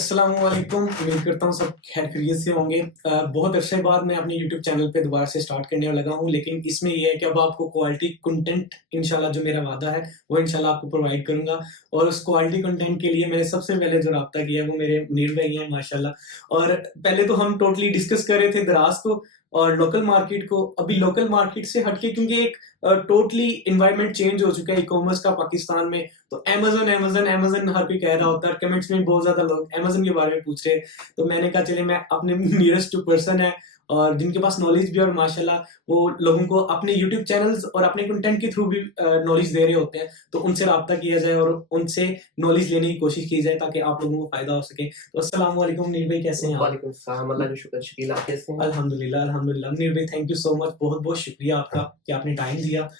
अस्सलामुअलैकुम। उम्मीद करता हूँ सब खैर खैरियत से होंगे। बहुत अरसे बाद मैं अपने यूट्यूब चैनल पे दोबारा से स्टार्ट करने लगा हूँ, लेकिन इसमें ये है कि अब आपको क्वालिटी कंटेंट इंशाल्लाह जो मेरा वादा है वो इंशाल्लाह आपको प्रोवाइड करूँगा। और उस क्वालिटी कंटेंट के लिए मैंने सबसे पहले जो राब्ता किया है वो मेरे मुनीर भाई हैं माशाल्लाह। और पहले तो हम टोटली डिस्कस कर रहे थे दराज को और लोकल मार्केट को। अभी लोकल मार्केट से हटके क्योंकि एक टोटली एनवायरनमेंट चेंज हो चुका है ई-कॉमर्स का पाकिस्तान में। तो अमेज़न अमेज़न अमेज़न हर कोई कह रहा होता है, कमेंट्स में बहुत ज़्यादा लोग अमेज़न के बारे में पूछ रहे हैं। तो मैंने कहा चलिए मैं अपने नियरेस्ट टू पर्सन है और जिनके पास नॉलेज भी है और माशाल्लाह वो लोगों को अपने यूट्यूब चैनल्स और अपने कंटेंट के थ्रू भी नॉलेज दे रहे होते हैं। तो उनसे राब्ता किया जाए और उनसे नॉलेज लेने की कोशिश की जाए ताकि आप लोगों को फ़ायदा हो सके। तो अस्सलाम वालेकुम मुनीर भाई, कैसे हैं आप? वालेकुम सलाम, अल्लाह का शुक्र। शकील, आप कैसे हैं? अल्हम्दुलिल्लाह, अल्हम्दुलिल्लाह। मुनीर भाई थैंक यू सो मच, बहुत-बहुत शुक्रिया आपका कि आपने टाइम दिया।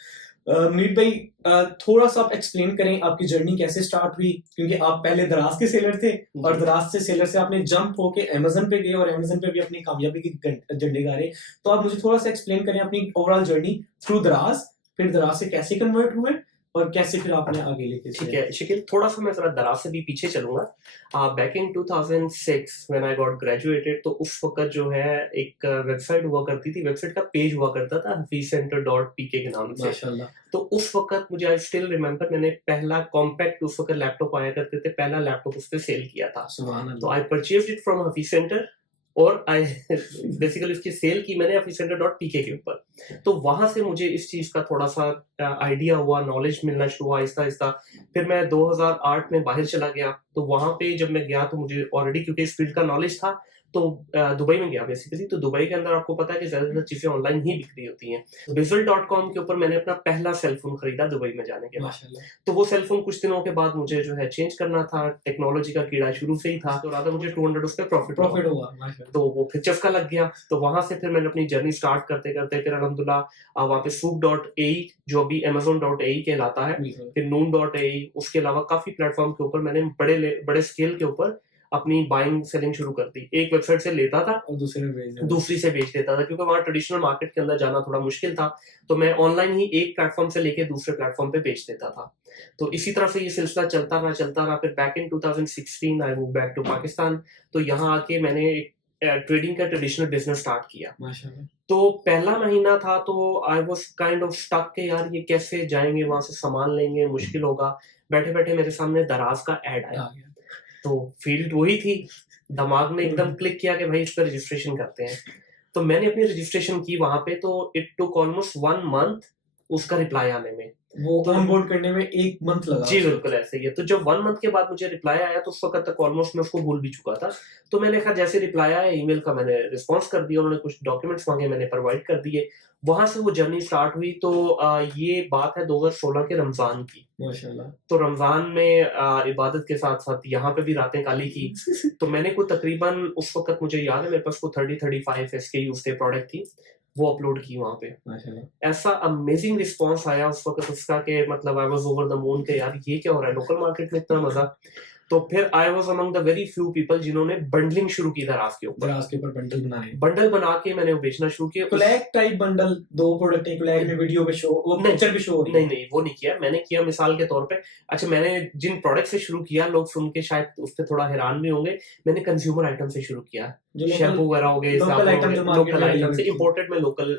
मुनीर भाई थोड़ा-सा आप एक्सप्लेन करें आपकी जर्नी कैसे स्टार्ट हुई? क्योंकि आप पहले दराज के सेलर थे और जी। दराज से सेलर से आपने जंप होके अमेज़न पे गए और अमेज़न पे भी अपनी कामयाबी के झंडे गाड़े। तो आप मुझे थोड़ा-सा एक्सप्लेन करें अपनी ओवरऑल जर्नी थ्रू दराज, फिर दराज से कैसे कन्वर्ट हुए और कैसे फिर आपने आगे लेके ठीक चले? है, शकील, थोड़ा-सा मैं ज़रा दराज से भी पीछे चलूँगा। Back in 2006 when I got graduated, तो उस वक़्त जो है एक वेबसाइट हुआ करती थी, वेबसाइट का पेज हुआ करता था hafizcenter.pk के नाम से। माशाल्लाह। तो उस वक़्त मुझे आई स्टिल रिमेंबर, मैंने पहला कॉम्पैक्ट, उस वक़्त लैपटॉप आया करते थे, पहला लैपटॉप उस पे सेल किया था। सुभान तो अल्लाह। आई परचेज़्ड इट फ्रॉम हफीज़ सेंटर और आई बेसिकली उसकी सेल की मैंने hafizcenter.pk के ऊपर। तो वहाँ से मुझे इस चीज़ का थोड़ा-सा आइडिया हुआ, नॉलेज मिलना शुरू हुआ आहिस्ता-आहिस्ता। फिर मैं 2008 में बाहर चला गया, तो वहाँ पे जब मैं गया तो मुझे ऑलरेडी क्योंकि इस फील्ड का नॉलेज था, तो दुबई में गया बेसिकली। तो दुबई के अंदर आपको पता है कि ज़्यादातर चीज़ें ऑनलाइन ही बिक रही होती हैं। तो bizzle.com के ऊपर मैंने अपना पहला सेल फ़ोन खरीदा दुबई में जाने के बाद। माशाल्लाह। तो वो सेल फ़ोन कुछ दिनों के बाद मुझे जो है चेंज करना था, टेक्नोलॉजी का कीड़ा शुरू से ही था, तो रादर मुझे 200 उसपे प्रॉफ़िट हुआ। प्रॉफिट हुआ माशाल्लाह। तो वो फिर चस्का लग गया, तो वहाँ से फिर मैंने अपनी जर्नी स्टार्ट करते-करते फिर अल्हम्दुलिल्लाह वहाँ पे souq.ae जो अभी amazon.ae कहलाता है, बिल्कुल। फिर noon.ae, उसके अलावा काफ़ी प्लेटफ़ॉर्म के ऊपर मैंने बड़े स्केल के ऊपर अपनी बाइंग सेलिंग शुरू कर दी। एक वेबसाइट से लेता था, और दूसरे में भेज देना। दूसरी से बेच देता था, क्योंकि वहाँ ट्रेडिशनल मार्केट के अंदर जाना थोड़ा मुश्किल था, तो मैं ऑनलाइन ही एक प्लेटफ़ॉर्म से लेके दूसरे प्लेटफ़ॉर्म पे बेच देता था। तो इसी तरह से ये सिलसिला चलता रहा। फिर back in 2016 I move back to Pakistan, तो यहाँ आके मैंने एक ट्रेडिंग का ट्रेडिशनल बिज़नेस स्टार्ट किया। माशाल्लाह। तो पहला महीना था तो I was kind of stuck कि यार ये कैसे जाएँगे वहाँ से सामान लेंगे, मुश्किल होगा। बैठे-बैठे मेरे सामने दराज़ का ऐड आया, आ गया। तो फील्ड वही थी। दिमाग ने एकदम हुँ। क्लिक किया कि भाई इस पे रजिस्ट्रेशन करते हैं। तो मैंने अपनी रजिस्ट्रेशन की वहाँ पे, तो इट टूक ऑलमोस्ट 1 मंथ उसका रिप्लाई आने में। वो तो ऑनबोर्ड करने में 1 मंथ लगा जी, उसको। बिल्कुल ऐसे ही है। तो जब 1 मंथ के बाद मुझे रिप्लाई आया, तो उस वक़्त तक ऑलमोस्ट मैं उसको भूल भी चुका था। तो मैंने कहा जैसे रिप्लाई आया, ईमेल का मैंने रिस्पॉन्स कर दिया, उन्होंने कुछ डॉक्यूमेंट्स माँगे, मैंने प्रोवाइड कर दिए। वहाँ से वो जर्नी स्टार्ट हुई। तो ये बात है 2016 के रमज़ान की। माशाल्लाह। तो रमज़ान में इबादत के साथ-साथ यहाँ पे भी रातें काली की। तो मैंने कोई तकरीबन उस वक़्त मुझे याद है मेरे पास कोई 30-35 एसकेयूज़ थे, प्रोडक्ट थी, वो अपलोड की वहाँ पे। माशाल्लाह। ऐसा अमेज़िंग रिस्पॉन्स आया उस वक़्त उसका कि मतलब I was over the moon कि यार ये क्या हो रहा है? लोकल मार्केट में इतना मज़ा। तो फिर I was among the very few people जिन्होंने बंडलिंग शुरू की दराज़ के ऊपर। दराज के ऊपर बंडल बनाए। बंडल बना के मैंने वो बेचना शुरू किया। फ्लैग टाइप बंडल 2 प्रोडक्ट एक फ्लैग में वीडियो पे शो वो नहीं, पिक्चर पे शो हो रही नहीं, है। नहीं, वो नहीं किया। मैंने किया मिसाल के तौर पे, अच्छा, मैंने जिन प्रोडक्ट से शुरू किया, लोग सुन के शायद उस पे थोड़ा हैरान भी होंगे। मैंने कंज्यूमर आइटम से शुरू किया। जो लोकल शैम्पू वगैरह हो गए, लोकल साबुन हो आइटम गए, जो मार्केट लोकल में आइटम से डिलीवर्ड की। इम्पोर्टेड में लोकल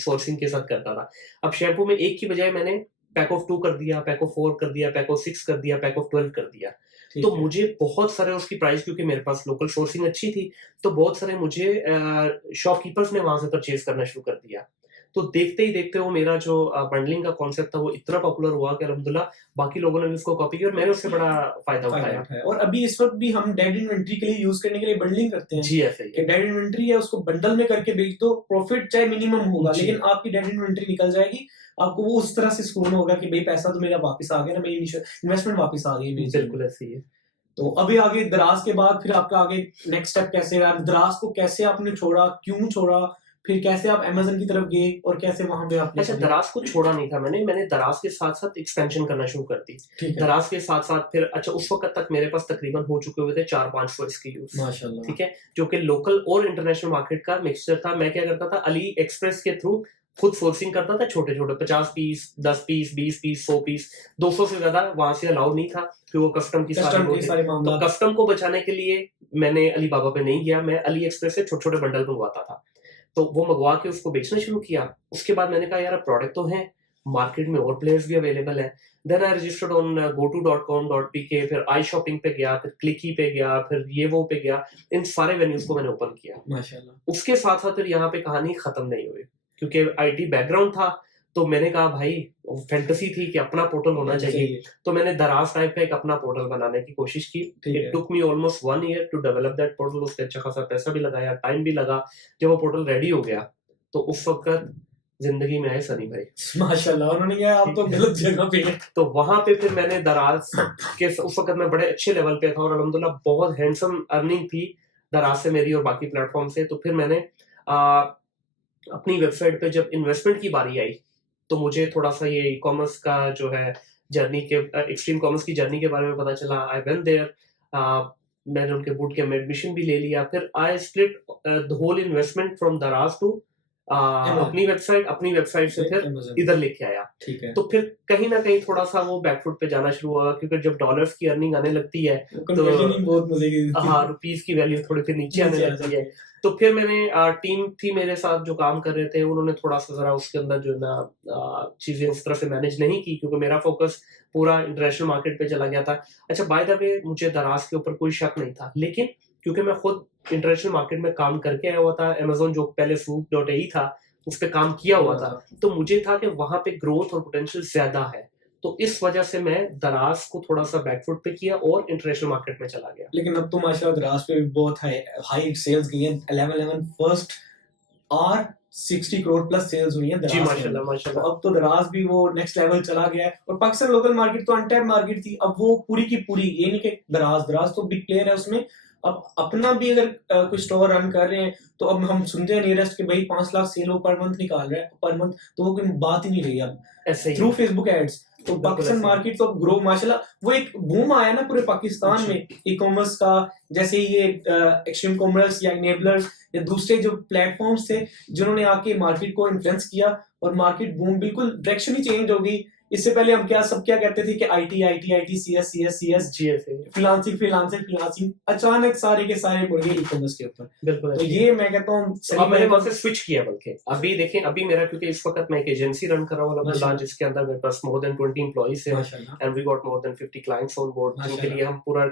सोर्सिंग के साथ करता था। अब शैम्पू में 1 की बजाय मैंने पैक ऑफ 2 कर दिया, पैक ऑफ 4 कर दिया, पैक ऑफ 6 कर दिया, पैक ऑफ 12 कर दिया। तो ठीक है। मुझे बहुत सारे उसकी प्राइस, क्योंकि मेरे पास लोकल सोर्सिंग अच्छी थी, तो बहुत सारे मुझे शॉपकीपर्स ने वहाँ से परचेज़ करना शुरू कर दिया। तो देखते ही देखते वो मेरा जो बंडलिंग का कॉन्सेप्ट था वो इतना पॉपुलर हुआ कि अल्हम्दुलिल्लाह बाकी लोगों ने भी उसको कॉपी किया और मैंने उससे बड़ा फ़ायदा फ़ायदा उठाया। उठाया और अभी इस वक़्त भी हम डेड इन्वेंटरी के लिए यूज़ करने के लिए बंडलिंग करते हैं जी, ऐसे ही कि है। डेड इन्वेंटरी है उसको बंडल में करके बेच दो, प्रॉफिट चाहे मिनिमम होगा जी। लेकिन आपकी डेड इन्वेंटरी निकल जाएगी। आपको वो उस तरह से सुकून होगा कि भई पैसा तो मेरा वापस आ गया ना, मेरी इनिशियल इन्वेस्टमेंट वापस आ गई बेचने में। बिल्कुल ऐसे ही है। तो अभी आगे दराज के बाद फिर आपका आगे नेक्स्ट स्टेप कैसे रहा? दराज को कैसे आपने छोड़ा? क्यों छोड़ा? फिर कैसे आप अमेज़न की तरफ गए और कैसे वहाँ पे आपने अच्छा, अपनी दराज़ को छोड़ा नहीं था मैंने दराज़ के साथ-साथ एक्सपेंशन करना शुरू कर दी। ठीक है। दराज़ के साथ-साथ फिर अच्छा, उस वक़्त तक मेरे पास तकरीबन हो चुके हुए थे 4-500 एसकेयूज़, माशाल्लाह। ठीक है? जो कि लोकल और इंटरनेशनल मार्केट का मिक्सचर था। मैं क्या करता था, अली एक्सप्रेस के थ्रू खुद सोर्सिंग करता था छोटे छोटे 50 पीस 10 पीस 20 पीस 100 पीस 200 से ज्यादा वहां से अलाउड नहीं था क्योंकि वो कस्टम की सारी वो थे। सारे तो मामला कस्टम को बचाने के लिए मैंने अलीबाबा पे नहीं गया, मैं अली एक्सप्रेस से छोटे छोटे बंडल मंगवाता था, तो वो मंगवा के उसको बेचना शुरू किया। उसके बाद मैंने कहा यार प्रोडक्ट तो है मार्केट में और प्लेयर्स भी अवेलेबल है। Then I registered on goto.com.pk, फिर आई शॉपिंग पे गया, फिर क्लिकी पे गया, फिर ये वो पे गया, इन सारे वेन्यूज को मैंने ओपन किया। माशाल्लाह। उसके साथ साथ फिर यहाँ पे कहानी खत्म नहीं हुई क्योंकि आईटी बैकग्राउंड था, तो मैंने कहा भाई फैंटेसी थी कि अपना पोर्टल होना चाहिए, तो मैंने दराज टाइप का एक अपना पोर्टल बनाने की कोशिश की। It took me almost 1 year to develop that portal. उसके अच्छा खासा पैसा भी लगाया, टाइम भी लगा। जब वो पोर्टल रेडी हो गया तो उस वक्त जिंदगी में आए सनी भाई, माशाल्लाह, उन्होंने कहा आप तो गलत जगह पे हैं। तो वहां पे फिर मैंने दराज के उस वक्त मैं बड़े अच्छे लेवल पे था और अल्हम्दुलिल्लाह बहुत हैंडसम अर्निंग थी दराज से मेरी और बाकी प्लेटफॉर्म से। तो फिर मैंने अपनी वेबसाइट पे जब इन्वेस्टमेंट की बारी आई तो मुझे थोड़ा सा ये ई कॉमर्स का जो है जर्नी के एक्सट्रीम कॉमर्स की जर्नी के बारे में पता चला। आई वेंट देयर, मैंने उनके बूट कैंप में एडमिशन भी ले लिया। फिर I split the whole investment from Daraz to अपनी वेबसाइट से फिर इधर लेके आया। ठीक है। तो फिर कहीं ना कहीं थोड़ा सा वो बैकफुट पे जाना शुरू हुआ क्योंकि जब डॉलर्स की अर्निंग आने लगती है तो बहुत मजे की हाँ रुपीस की वैल्यू थोड़ी फिर नीचे आने लगती है। तो फिर मैंने टीम थी मेरे साथ जो काम कर रहे थे, उन्होंने थोड़ा सा जरा उसके अंदर जो है ना चीजें उस तरह से मैनेज नहीं की क्योंकि मेरा फोकस पूरा इंटरनेशनल मार्केट पे चला गया था। अच्छा बाय द वे मुझे दराज के ऊपर कोई शक नहीं था, लेकिन क्योंकि मैं खुद इंटरनेशनल मार्केट में काम करके आया हुआ था, अमेजोन जो पहले Swoop.ai था उस पर काम किया हुआ था, तो मुझे था कि वहां पे ग्रोथ और पोटेंशियल ज्यादा है। तो इस वजह से मैं दराज को थोड़ा सा बैकफुट पे किया और इंटरनेशनल मार्केट में चला गया। लेकिन अब तो माशाल्लाह दराज पे भी बहुत हाई सेल्स गई हैं। 11 फर्स्ट और 60 करोड़ प्लस सेल्स हुई हैं जी दराज माशाल्लाह में। माशाल्लाह। तो अब तो दराज भी वो नेक्स्ट लेवल चला गया है। और पाकिस्तान लोकल मार्केट तो अनटैप मार्केट थी, अब वो पूरी की पूरी, ये नहीं कि दराज तो बिग प्लेयर है उसमें। अब अपना भी अगर कोई स्टोर रन कर रहे हैं तो अब हम सुनते हैं नियरेस्ट कि भाई 5 लाख सेल वो पर मंथ निकाल रहा है पर मंथ, तो वो कोई बात ही नहीं रही अब ऐसे ही थ्रू फेसबुक एड्स। तो बिल्कुल पाकिस्तान ऐसे ही। मार्केट तो अब ग्रो माशाल्लाह, वो एक बूम आया ना पूरे पाकिस्तान जी। में ई कॉमर्स का। जैसे ये एक्सट्रीम कॉमर्स या इनेबलर्स या दूसरे जो प्लेटफॉर्म्स थे जिन्होंने आके मार्केट को इन्फ्लुएंस किया और मार्केट बूम, बिल्कुल डायरेक्शन ही चेंज हो गई। इससे पहले हम क्या कहते थे कि आईटी सीएस फ्रीलांसिंग फ्रीलांसिंग, अचानक सारे के सारे मुड़ गए ई कॉमर्स के ऊपर। बिल्कुल तो ऐसे ही। ये मैं कहता हूँ तो अब मैंने वहां से स्विच किया, बल्कि अभी देखें अभी मेरा क्योंकि इस वक्त मैं एक एजेंसी रन कर रहा हूँ अल्हम्दुलिल्लाह, माशाल्लाह। जिसके अंदर मेरे पास मोर देन 20 एम्प्लॉइज हैं माशाल्लाह and we got more than 50 clients on board, जिनके माशाल्लाह। लिए हम पूरा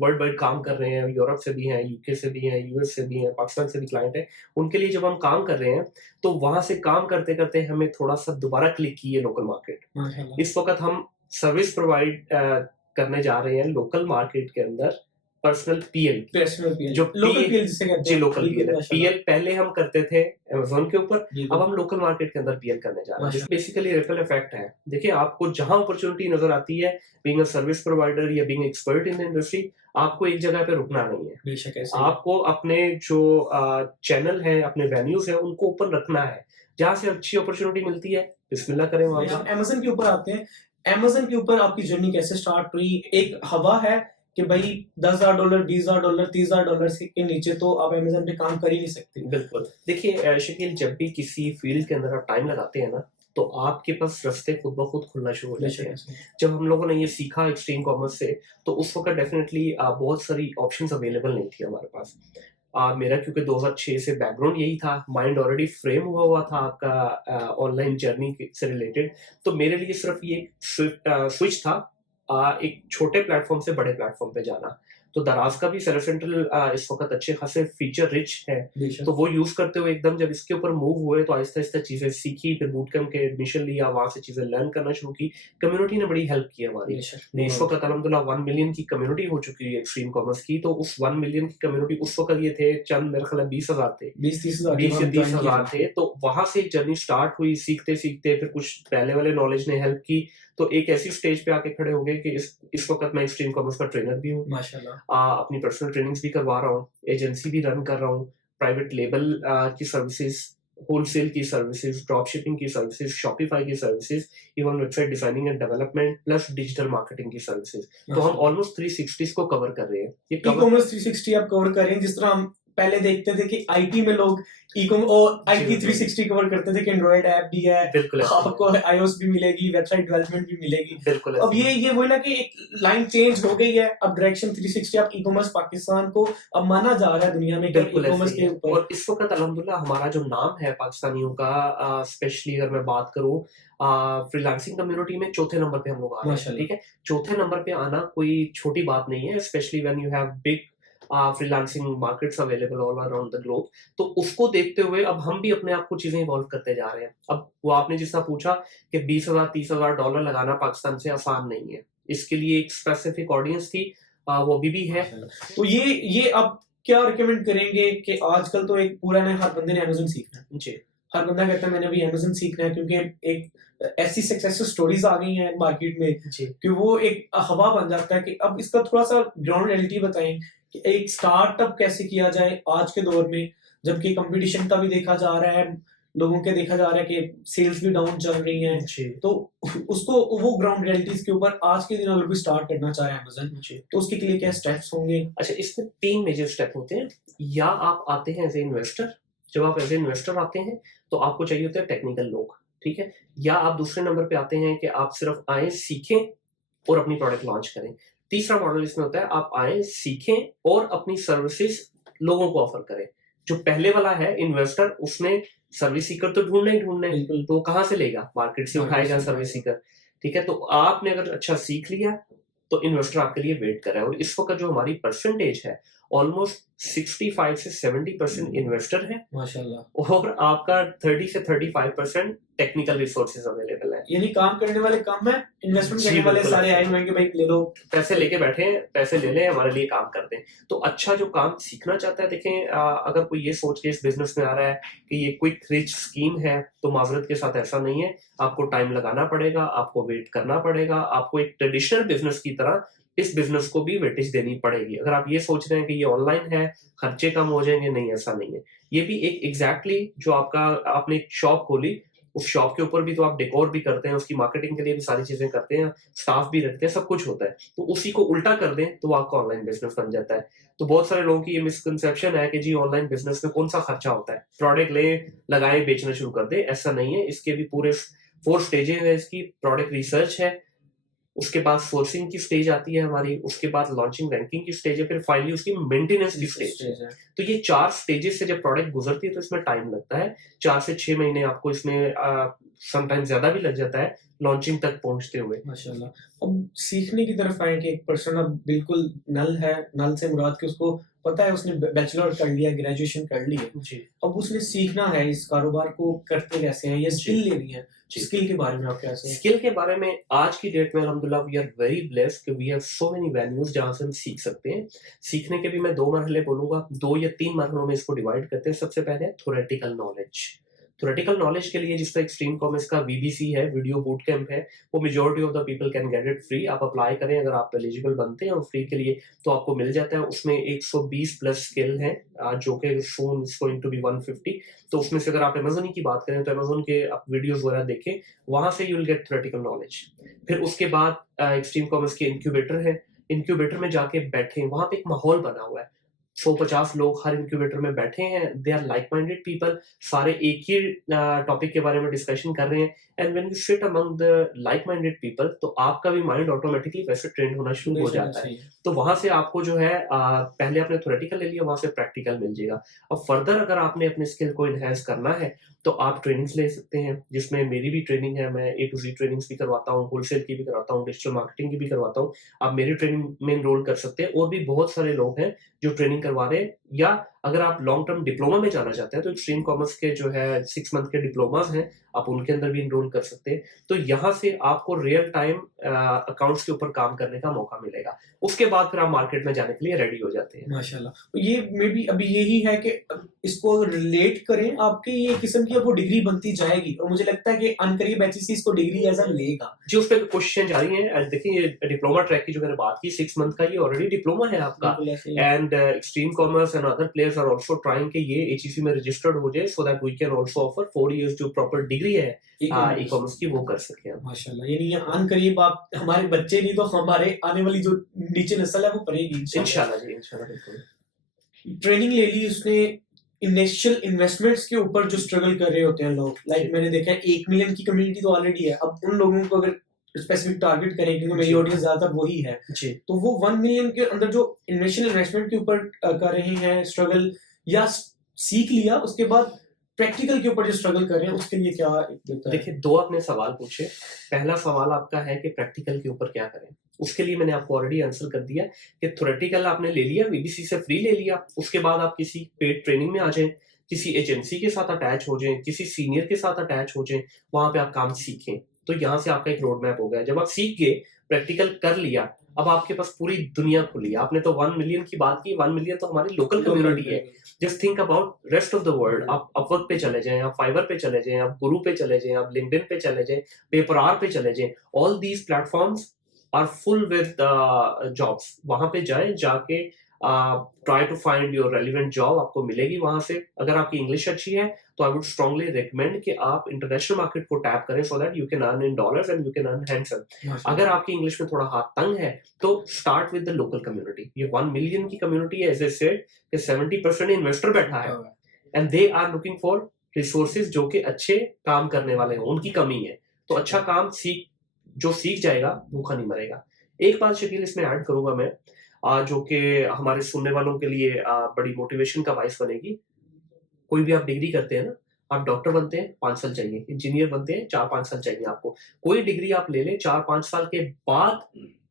वर्ल्ड वाइड काम कर रहे हैं। यूरोप से भी हैं, यूके से भी हैं, यूएस से भी हैं, पाकिस्तान से भी क्लाइंट है। उनके लिए जब हम काम कर रहे हैं तो वहां से काम करते करते हमें थोड़ा सा दोबारा क्लिक की है लोकल मार्केट। माशाल्लाह इस वक्त हम सर्विस प्रोवाइड करने जा रहे हैं लोकल मार्केट के अंदर पर्सनल पीएल, पर्सनल पीएल जो लोकल पीएल जिसे कहते जी हैं। लोकल पीएल है। पीएल पहले हम करते थे अमेजोन के ऊपर, बिल्कुल। अब हम लोकल मार्केट के अंदर पीएल करने जा रहे हैं। माशाल्लाह। बेसिकली रिपल इफेक्ट है। देखिए आपको जहां अपॉर्चुनिटी नजर आती है बीइंग अ सर्विस प्रोवाइडर या being expert in the industry, आपको एक जगह पे रुकना नहीं है। बेशक ऐसे ही। आपको अपने जो चैनल है, अपने वेन्यूज है, उनको ओपन रखना है। जहां से अच्छी अपॉर्चुनिटी मिलती है बिस्मिल्लाह करें वहां हम पर। अमेज़न के ऊपर आते हैं। अमेज़न के ऊपर आपकी जर्नी कैसे स्टार्ट हुई? एक हवा है कि भाई $10,000 $20,000 $30,000 के नीचे तो आप अमेज़न पे काम कर ही नहीं सकते। बिल्कुल। देखिए शकील, जब भी किसी फील्ड के अंदर आप टाइम लगाते हैं ना तो आपके पास रास्ते खुद ब खुद खुलना शुरू हो जाते हैं। जब हम लोगों ने ये सीखा एक्सट्रीम कॉमर्स से तो उस वक्त डेफिनेटली बहुत सारी ऑप्शंस अवेलेबल नहीं थी हमारे पास। मेरा क्योंकि 2006 से बैकग्राउंड यही था, माइंड ऑलरेडी फ्रेम हुआ था आपका ऑनलाइन जर्नी से रिलेटेड, तो मेरे लिए सिर्फ ये स्विच था एक छोटे प्लेटफॉर्म से बड़े प्लेटफॉर्म पे जाना। तो दराज का भी सेलर सेंट्रल इस वक्त अच्छे खासे फीचर रिच है, तो वो यूज करते हुए एकदम जब इसके ऊपर मूव हुए तो आहिस्ता आहिस्ता चीजें सीखी, फिर बूट कैंप के एडमिशन लिया, वहां से चीजें लर्न करना शुरू की। कम्युनिटी ने बड़ी हेल्प की हमारी। इस वक्त अल्हम्दुलिल्लाह 1 मिलियन की कम्युनिटी हो चुकी है एक्सट्रीम कॉमर्स की। तो उस 1 मिलियन की कम्युनिटी उस वक्त ये थे चंद, मेरे ख्याल 20,000 थे, 20 से 30,000 थे। तो वहां से एक जर्नी स्टार्ट हुई, सीखते सीखते फिर कुछ पहले वाले नॉलेज ने हेल्प की, तो एक ऐसी स्टेज पे आके खड़े हो गए कि इस वक्त मैं एक्सट्रीम कॉमर्स का ट्रेनर भी हूँ, माशाल्लाह। अपनी पर्सनल ट्रेनिंग्स भी करवा रहा हूँ, एजेंसी भी रन कर रहा हूँ, प्राइवेट लेबल की सर्विसेज, होलसेल की सर्विसेज, ड्रॉप शिपिंग की सर्विसेज, शॉपिफाई की services, even website designing and development plus digital marketing की सर्विसेज। तो हम ऑलमोस्ट 360 को कवर कर रहे हैं। ई कॉमर्स 360 आप कवर कर रहे हैं। जिस तरह हम पहले देखते थे कि आईटी में लोग ई-कॉम और आईटी बिल्कुल। 360 कवर करते थे कि एंड्रॉइड ऐप भी है, बिल्कुल ऐसा ही आपको आईओएस भी मिलेगी, वेबसाइट डेवलपमेंट भी मिलेगी। है, बिल्कुल अब ऐसा ही है। ये वही ना कि एक लाइन चेंज हो गई है, अब डायरेक्शन 360 अब ई-कॉमर्स पाकिस्तान को अब माना जा रहा है दुनिया में कि बिल्कुल ई-कॉमर्स ऐसे ही के है। ऊपर। और इस वक़्त अल्हम्दुलिल्लाह हमारा जो नाम है पाकिस्तानियों का, स्पेशली अगर मैं बात करूँ फ्रीलांसिंग कम्युनिटी में चौथे नंबर पे हम लोग आ रहे हैं, माशाल्लाह। ठीक है? चौथे नंबर पे आना कोई छोटी बात नहीं है, specially when you have big freelancing markets available all around the globe. तो उसको देखते हुए अब हम भी अपने आप को चीज़ें इवॉल्व करते जा रहे हैं। अब वो आपने जिस तरह पूछा कि $20,000 $30,000 डॉलर लगाना पाकिस्तान से आसान नहीं है। इसके लिए एक स्पेसिफिक ऑडियंस थी, वो अभी भी है। माशाल्लाह। तो ये आप क्या रिकमेंड करेंगे कि आजकल तो एक पूरा ना हर बंदे ने अमेज़न सीखना है। जी, हर बंदा कहता है मैंने अभी अमेज़न सीखना है क्योंकि एक ऐसी सक्सेस स्टोरीज़ आ गई हैं मार्केट में जी। कि वो एक हवा बन जाता है कि अब इसका थोड़ा-सा ग्राउंड रियलिटी बताएँ कि एक स्टार्टअप कैसे किया जाए आज के दौर में, जबकि कंपटीशन का भी देखा जा रहा है, लोगों के देखा जा रहा है कि सेल्स भी डाउन चल रही हैं। जी, तो उसको वो ग्राउंड रियलिटीज़ के ऊपर आज के दिन अगर कोई स्टार्ट करना चाहे अमेज़न, जी। तो उसके लिए क्या स्टेप्स होंगे? अच्छा, इसमें 3 मेजर स्टेप होते हैं। या आप आते हैं एज़ ए इन्वेस्टर, जब आप एज़ ए इन्वेस्टर आते हैं, तो आपको चाहिए होते हैं टेक्निकल लोग, ठीक है? या आप दूसरे नंबर पे आते हैं कि आप सिर्फ़ आएँ, सीखें और अपनी प्रोडक्ट लॉन्च करें। तीसरा मॉडल इसमें होता है आप आएँ, सीखें और अपनी सर्विसेज़ लोगों को ऑफ़र करें। जो पहले वाला है इन्वेस्टर, उसने सर्विस सीकर तो ढूँढना ही ढूँढना है, बिल्कुल, तो वो कहाँ से लेगा? मार्केट से मार्केट उठाएगा से सर्विस उठाएगा। सीकर, ठीक है? तो आपने अगर अच्छा सीख लिया तो इन्वेस्टर आपके लिए वेट कर रहा है। और इस वक़्त जो हमारी परसेंटेज है, ऑलमोस्ट 65 से 70% इन्वेस्टर है माशाल्लाह। और आपका 30 से 35% टेक्निकल रिसोर्सेज़ अवेलेबल है। यानी काम करने वाले कम हैं, इन्वेस्टमेंट जी, करने वाले बिल्कुल सारे ऐसे आए ही। हुए हैं कि भाई ले लो। पैसे लेके बैठे हैं, पैसे ले लें, हमारे लिए काम कर दें। तो अच्छा जो काम सीखना चाहता है, देखें, अगर कोई ये सोच के इस बिज़नेस में आ रहा है कि ये क्विक रिच स्कीम है, तो माज़रत के साथ ऐसा नहीं है। आपको टाइम लगाना पड़ेगा, आपको वेट करना पड़ेगा, आपको एक ट्रेडिशनल बिज़नेस की तरह इस बिज़नेस को भी वेटेज देनी पड़ेगी। अगर आप ये सोच रहे हैं कि ये ऑनलाइन है, खर्चे कम हो जाएँगे, नहीं, ऐसा नहीं है। ये भी एक एग्ज़ैक्टली जो आपका आपने एक शॉप खोली, उस शॉप के ऊपर भी तो आप डेकोर भी करते हैं, उसकी मार्केटिंग के लिए भी सारी चीज़ें करते हैं, स्टाफ भी रखते हैं, सब कुछ होता है। तो उसी को उल्टा कर दें, तो वो आपका ऑनलाइन बिज़नेस बन जाता है। तो बहुत सारे लोगों की ये मिसकंसेप्शन है कि जी ऑनलाइन बिज़नेस में कौन-सा खर्चा होता है? प्रोडक्ट लें, लगाएँ, बेचना शुरू कर दें, ऐसा नहीं है। इसके भी पूरे 4 स्टेजेज़ हैं इसकी। प्रोडक्ट रिसर्च है, उसके बाद सोर्सिंग की स्टेज आती है हमारी, उसके बाद लॉन्चिंग रैंकिंग की स्टेज है, फिर फाइनली उसकी मेंटेनेंस की स्टेज है। स्टेज है। तो ये 4 स्टेजेस से जब प्रोडक्ट गुजरती है तो इसमें टाइम लगता है। 4 से 6 महीने आपको इसमें समटाइम्स ज़्यादा भी लग जाता है लॉन्चिंग तक पहुँचते हुए। माशाल्लाह। अब सीखने की तरफ आए कि एक पर्सन अब बिल्कुल नल है, नल से मुराद कि उसको पता है उसने बैचलर कर लिया, ग्रेजुएशन कर ली है। जी, अब उसने सीखना है इस कारोबार को करते कैसे हैं, ये जी, स्किल लेनी है। जी। स्किल के बारे में आप क्या सोचते स्किल के बारे में आज की डेट में अल्हम्दुलिल्लाह वी आर वेरी ब्लेस्ड कि we have so many venues जहाँ से हम सीख सकते हैं। सीखने के भी मैं 2 मरहले बोलूँगा, 2 या 3 मरहलों में इसको डिवाइड करते हैं। सबसे पहले थ्योरेटिकल नॉलेज। थ्योरेटिकल नॉलेज के लिए जिस तरह एक्सट्रीम कॉमर्स का वीबीसी है, वीडियो बूट कैंप है, वो majority of the people can get it free. आप अप्लाई करें, अगर आप एलिजिबल बनते हैं और फ्री के लिए, तो आपको मिल जाता है। उसमें 120 प्लस स्किल हैं, जो कि सून इज़ गोइंग टू बी 150। तो उसमें से अगर आप अमेज़न ही की बात करें, तो अमेज़न के आप वीडियोज़ वगैरह देखें, वहाँ से you will get theoretical knowledge. फिर उसके बाद एक्सट्रीम कॉमर्स के इंक्यूबेटर है। इंक्यूबेटर में जाके बैठें, वहाँ पे एक माहौल बना हुआ है। 150 लोग हर इंक्यूबेटर में बैठे हैं, they are like minded people, सारे एक ही टॉपिक के बारे में डिस्कशन कर रहे हैं। And when you sit among the like minded people, तो आपका भी माइंड ऑटोमेटिकली वैसे ट्रेंड होना शुरू हो बेचना जाता है। चाहिए। तो वहां से आपको जो है पहले आपने थ्योरेटिकल ले लिया, वहां से प्रैक्टिकल मिल जाएगा। अब फर्दर अगर आपने अपने स्किल को इनहेंस करना है, तो आप ट्रेनिंग्स ले सकते हैं, जिसमें मेरी भी ट्रेनिंग है। मैं ए टू जी ट्रेनिंग्स भी करवाता हूँ, होलसेल की भी करवाता हूँ, डिजिटल मार्केटिंग की भी करवाता हूँ। आप मेरी ट्रेनिंग में एनरोल कर सकते हैं। और भी बहुत सारे लोग हैं जो ट्रेनिंग करवा रहे हैं। या अगर आप लॉन्ग टर्म डिप्लोमा में जाना चाहते हैं, तो एक्सट्रीम कॉमर्स के जो है 6 मंथ के डिप्लोमास हैं, आप उनके अंदर भी एनरोल कर सकते हैं। तो यहाँ से आपको रियल टाइम अकाउंट्स के ऊपर काम करने का मौका मिलेगा। उसके बाद फिर आप मार्केट में जाने के लिए रेडी हो जाते हैं। माशाल्लाह। तो ये मे बी अभी यही है कि इसको अगर रिलेट करें आपकी ये किस्म की अब वो डिग्री बनती जाएगी और मुझे लगता है कि अनकरीब बैचेस से इसको डिग्री एज़ लेगा। जी, उस पे कोशिशें जारी हैं। देखिए, ये डिप्लोमा ट्रैक की जो मैंने बात की 6 मंथ का, ये ऑलरेडी डिप्लोमा है आपका। बिल्कुल ऐसे ही। And extreme commerce and other players are also trying कि ये एचईसी में रजिस्टर्ड हो जाए, so that we can also offer 4 years जो प्रॉपर डिग्री है ई-कॉमर्स की, वो कर सकें हम। माशाल्लाह, यानी ये अनकरीब आप हमारे बच्चे नहीं तो हमारे आने वाली जो नीचे नस्ल है वो पढ़ेगी इंशाल्लाह। इंशाल्लाह जी, इंशाल्लाह, बिल्कुल। ट्रेनिंग ले ली उसने, इनिशियल इन्वेस्टमेंट्स के ऊपर जो स्ट्रगल कर रहे होते हैं लोग, लाइक मैंने देखा है 1 मिलियन की कम्युनिटी तो ऑलरेडी है, अब उन लोगों को अगर स्पेसिफिक टारगेट करें, क्योंकि मेरी जी। ऑडियंस ज्यादातर वही है, जी तो वो 1 मिलियन के अंदर जो इनिशियल इन्वेस्टमेंट के ऊपर कर रहे हैं स्ट्रगल, या सीख लिया उसके बाद प्रैक्टिकल के ऊपर जो स्ट्रगल कर रहे हैं, उसके लिए क्या देता है? देखिए, 2 आपने सवाल पूछे। पहला सवाल आपका है कि प्रैक्टिकल के ऊपर क्या करें? उसके लिए मैंने आपको ऑलरेडी आंसर कर दिया कि थ्योरेटिकल आपने ले लिया, वीबीसी से फ्री ले लिया, उसके बाद आप किसी पेड ट्रेनिंग में आ जाएँ, किसी एजेंसी के साथ अटैच हो जाएँ, किसी सीनियर के साथ अटैच हो जाएँ, वहाँ पे आप काम सीखें। तो यहाँ से आपका एक रोड मैप हो गया। जब आप सीख गए, प्रैक्टिकल कर लिया, अब आपके पास पूरी दुनिया खुली। आपने तो 1 मिलियन की बात की, 1 मिलियन तो हमारी लोकल कम्युनिटी है। Just think about rest of the world. आप अपवर्क पे चले जाएं, आप फाइवर पे चले जाएं, आप गुरु पे चले जाएं, आप लिंक्डइन पे चले जाएं, पेपरआर पे चले जाएं। All these platforms are full with jobs. वहां पे जाएं, जाके try to find your relevant job, आपको मिलेगी वहां से। अगर आपकी इंग्लिश अच्छी है तो आई वुड स्ट्रांगली रिकमेंड कि आप इंटरनेशनल मार्केट को टैप करें, so that you can earn in dollars and you can earn handsome. अगर आपकी इंग्लिश में थोड़ा हाथ तंग है तो start with the local community. ये 1 मिलियन की कम्युनिटी है, एज आई सेड कि 70% इन्वेस्टर बैठा है and they are looking for resources जो कि अच्छे काम करने वाले हों, उनकी कमी है। तो अच्छा काम जो सीख जाएगा भूखा नहीं मरेगा। एक बात शकील इसमें ऐड करूंगा मैं, जो कि हमारे सुनने वालों के लिए बड़ी मोटिवेशन का बाइस बनेगी। कोई भी आप डिग्री करते हैं ना, आप डॉक्टर बनते हैं 5 साल चाहिए, इंजीनियर बनते हैं 4-5 साल चाहिए आपको। कोई डिग्री आप ले लें, 4-5 साल के बाद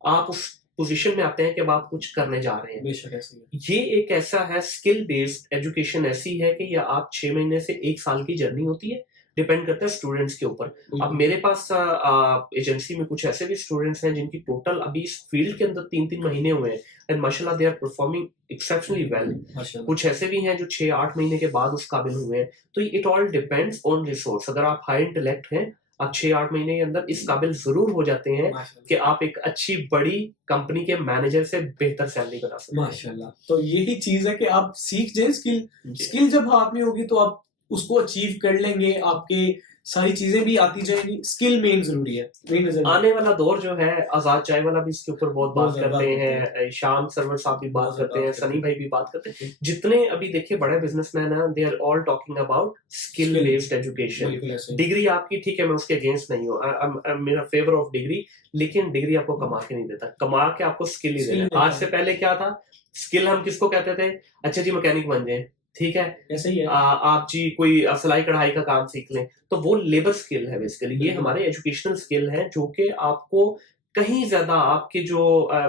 आप उस पोजीशन में आते हैं कि अब आप कुछ करने जा रहे हैं। बेशक ऐसे ही है। ये एक ऐसा है, स्किल बेस्ड एजुकेशन ऐसी है कि ये आप 6 महीने से 1 साल की जर्नी होती है, डिपेंड करता है स्टूडेंट्स के ऊपर। अब मेरे पास एजेंसी में कुछ ऐसे भी स्टूडेंट्स हैं जिनकी टोटल अभी इस फील्ड के अंदर 3-3 महीने हुए हैं एंड माशाल्लाह they are performing exceptionally well. माशाल्लाह। कुछ ऐसे भी हैं जो 6-8 महीने के बाद उस काबिल हुए हैं। तो it all depends on resource. अगर आप हाई इंटेलेक्ट हैं, आप 6-8 महीने के अंदर इस काबिल जरूर हो जाते हैं माशाल्लाह। कि आप एक अच्छी बड़ी कंपनी के मैनेजर से बेहतर सैलरी बना सकते हैं। माशाल्लाह। तो यही चीज है कि आप सीख जाए स्किल, जी। स्किल जब हाथ में होगी तो आप उसको अचीव कर लेंगे, आपके सारी चीजें भी आती जाएंगी। स्किल मेन जरूरी है मेरी नजर में। आने वाला दौर जो है, आजाद चाय वाला भी इसके ऊपर बहुत बहुत बात ज्यादा करते होते हैं, शाम सरवर साहब भी बात बहुत करते ज्यादा हैं, करते सनी हैं। भाई भी बात करते हैं। जितने अभी देखिए बड़े बिजनेसमैन हैं, they are all talking about skill Skill. Based education. बिल्कुल ऐसे ही। डिग्री आपकी ठीक है, मैं उसके अगेंस्ट नहीं हूँ, मेरा फेवर ऑफ डिग्री, लेकिन डिग्री आपको कमा के नहीं देता, कमा के आपको स्किल ही Skill देना है। देता आज है। से पहले क्या था, स्किल हम किसको कहते थे, अच्छा जी मैकेनिक बन जाए, ठीक है, ऐसे ही है। आप जी कोई सिलाई कढ़ाई का काम सीख लें, तो वो लेबर स्किल है बेसिकली। ये बिल्कुल। हमारे एजुकेशनल स्किल है जो कि आपको कहीं ज्यादा, आपके जो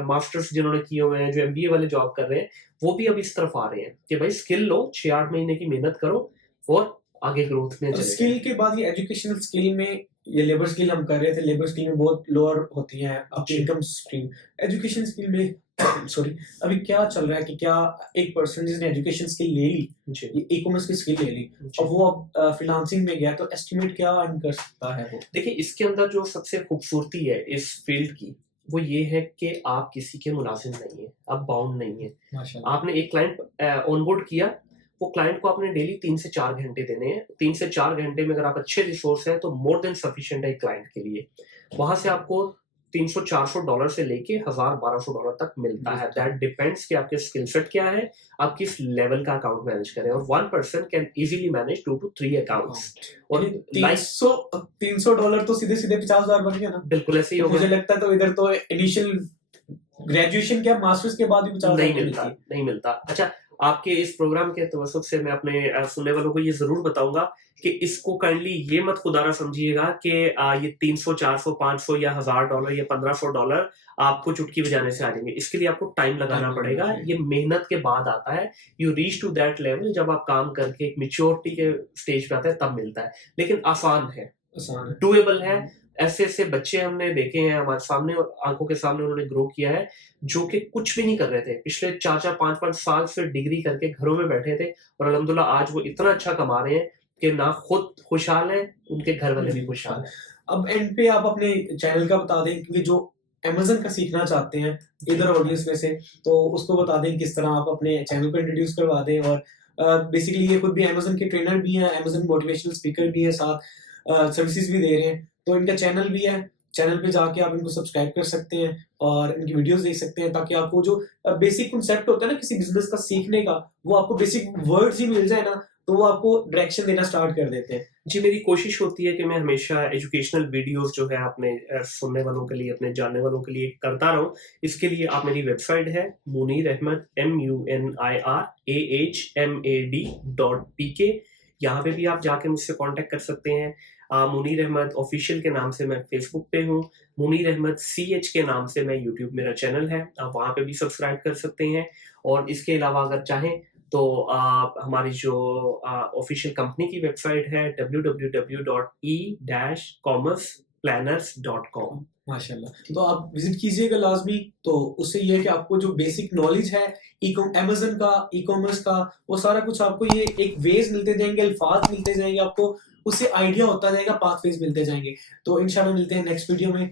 मास्टर्स जिन्होंने किए हुए हैं, जो एमबीए वाले जॉब कर रहे हैं, वो भी अब इस तरफ आ रहे हैं कि भाई स्किल लो, 6-8 महीने की मेहनत करो और आगे ग्रोथ में और चले स्किल जाएं। के बाद ये एजुकेशनल स्किल में, ये लेबर स्किल हम कर रहे थे, लेबर स्किल में बहुत लोअर होती है आपकी जी। Income stream. एजुकेशन स्किल में सॉरी, अभी क्या चल रहा है कि क्या एक पर्सन जिसने एजुकेशन स्किल ले ली, जी ये ई कॉमर्स की स्किल ले ली, जी। अब वो अब फ्रीलांसिंग में गया, तो एस्टिमेट क्या अर्न कर सकता है वो? देखिए, इसके अंदर जो सबसे खूबसूरती है इस फील्ड की, वो ये है कि आप किसी के मुलाजिम नहीं है, आप बाउंड नहीं है। माशाल्लाह। आपने एक क्लाइंट ऑनबोर्ड किया, वो क्लाइंट को आपने डेली 3 से 4 घंटे देने हैं। 3 से 4 घंटे में अगर आप अच्छे रिसोर्स हैं तो मोर देन सफिशिएंट है एक क्लाइंट के लिए। वहां से आपको $300-400 से लेके $1000-1200 तक मिलता है। दैट डिपेंड्स कि आपके स्किल सेट क्या है, आप किस लेवल का अकाउंट मैनेज करें। और 1 person can easily manage 2 to 3 accounts. और लाइक $300 तो सीधे सीधे 50,000 बन गया ना। बिल्कुल ऐसे ही तो होगा। मुझे लगता है तो इधर तो इनिशियल ग्रेजुएशन क्या मास्टर्स के बाद भी 50,000 नहीं मिलता, नहीं मिलता। अच्छा, आपके इस प्रोग्राम के तवसुक से मैं अपने सुनने वालों को ये जरूर बताऊंगा कि इसको काइंडली ये मत खुदारा समझिएगा कि ये 300, 400, 500 या $1000 या $1500 आपको चुटकी बजाने से आ जाएंगे। इसके लिए आपको टाइम लगाना पड़ेगा। ये मेहनत के बाद आता है। You reach to that level जब आप काम करके एक मेच्योरिटी के स्टेज पे आते हैं, तब मिलता है। लेकिन आसान है, आसान है। डुएबल है। ऐसे ऐसे बच्चे हमने देखे हैं हमारे सामने, आंखों के सामने उन्होंने ग्रो किया है, जो कि कुछ भी नहीं कर रहे थे, पिछले 4-4, 5-5 साल से डिग्री करके घरों में बैठे थे, और अल्हम्दुलिल्लाह आज वो इतना अच्छा कमा रहे हैं कि ना खुद खुशहाल हैं, उनके घर वाले भी खुशहाल हैं। अब एंड पे आप अपने चैनल का बता दें, क्योंकि जो अमेज़न का सीखना चाहते हैं इधर ऑडियंस में से, तो उसको बता दें किस तरह आप अपने चैनल को इंट्रोड्यूस करवा दें। और बेसिकली ये खुद भी अमेज़न के ट्रेनर भी हैं, अमेज़न मोटिवेशनल स्पीकर भी है, साथ सर्विसेज भी दे रहे हैं, तो इनका चैनल भी है, चैनल पे जाके आप इनको सब्सक्राइब कर सकते हैं और इनकी वीडियोस देख सकते हैं, ताकि आपको जो बेसिक कॉन्सेप्ट होता है ना किसी बिजनेस का सीखने का, वो आपको बेसिक वर्ड्स ही मिल जाए ना, तो वो आपको डायरेक्शन देना स्टार्ट कर देते हैं। जी, मेरी कोशिश होती है कि मैं हमेशा एजुकेशनल वीडियोस जो है अपने सुनने वालों के लिए, अपने जानने वालों के लिए करता रहूं। इसके लिए आप मेरी वेबसाइट है मुनीर अहमद MunirAhmad.pk, यहाँ पे भी आप जाके मुझसे कांटेक्ट कर सकते हैं। मुनीर अहमद ऑफिशियल के नाम से मैं फेसबुक पे हूँ, मुनीर अहमद CH के नाम से मैं यूट्यूब मेरा चैनल है, आप वहाँ पे भी सब्सक्राइब कर सकते हैं। और इसके अलावा अगर चाहें तो हमारी जो ऑफिशियल कंपनी की वेबसाइट है www.e-commerceplanners.com। माशाल्लाह, तो आप विजिट कीजिएगा लाजमी। तो उससे ये है कि आपको जो बेसिक नॉलेज है अमेज़न का, ई-कॉमर्स का, वो सारा कुछ आपको ये एक वेज मिलते जाएंगे, अल्फाज मिलते जाएंगे, आपको उससे आइडिया होता जाएगा, पाथवेज मिलते जाएंगे। तो इंशाल्लाह मिलते हैं नेक्स्ट वीडियो में।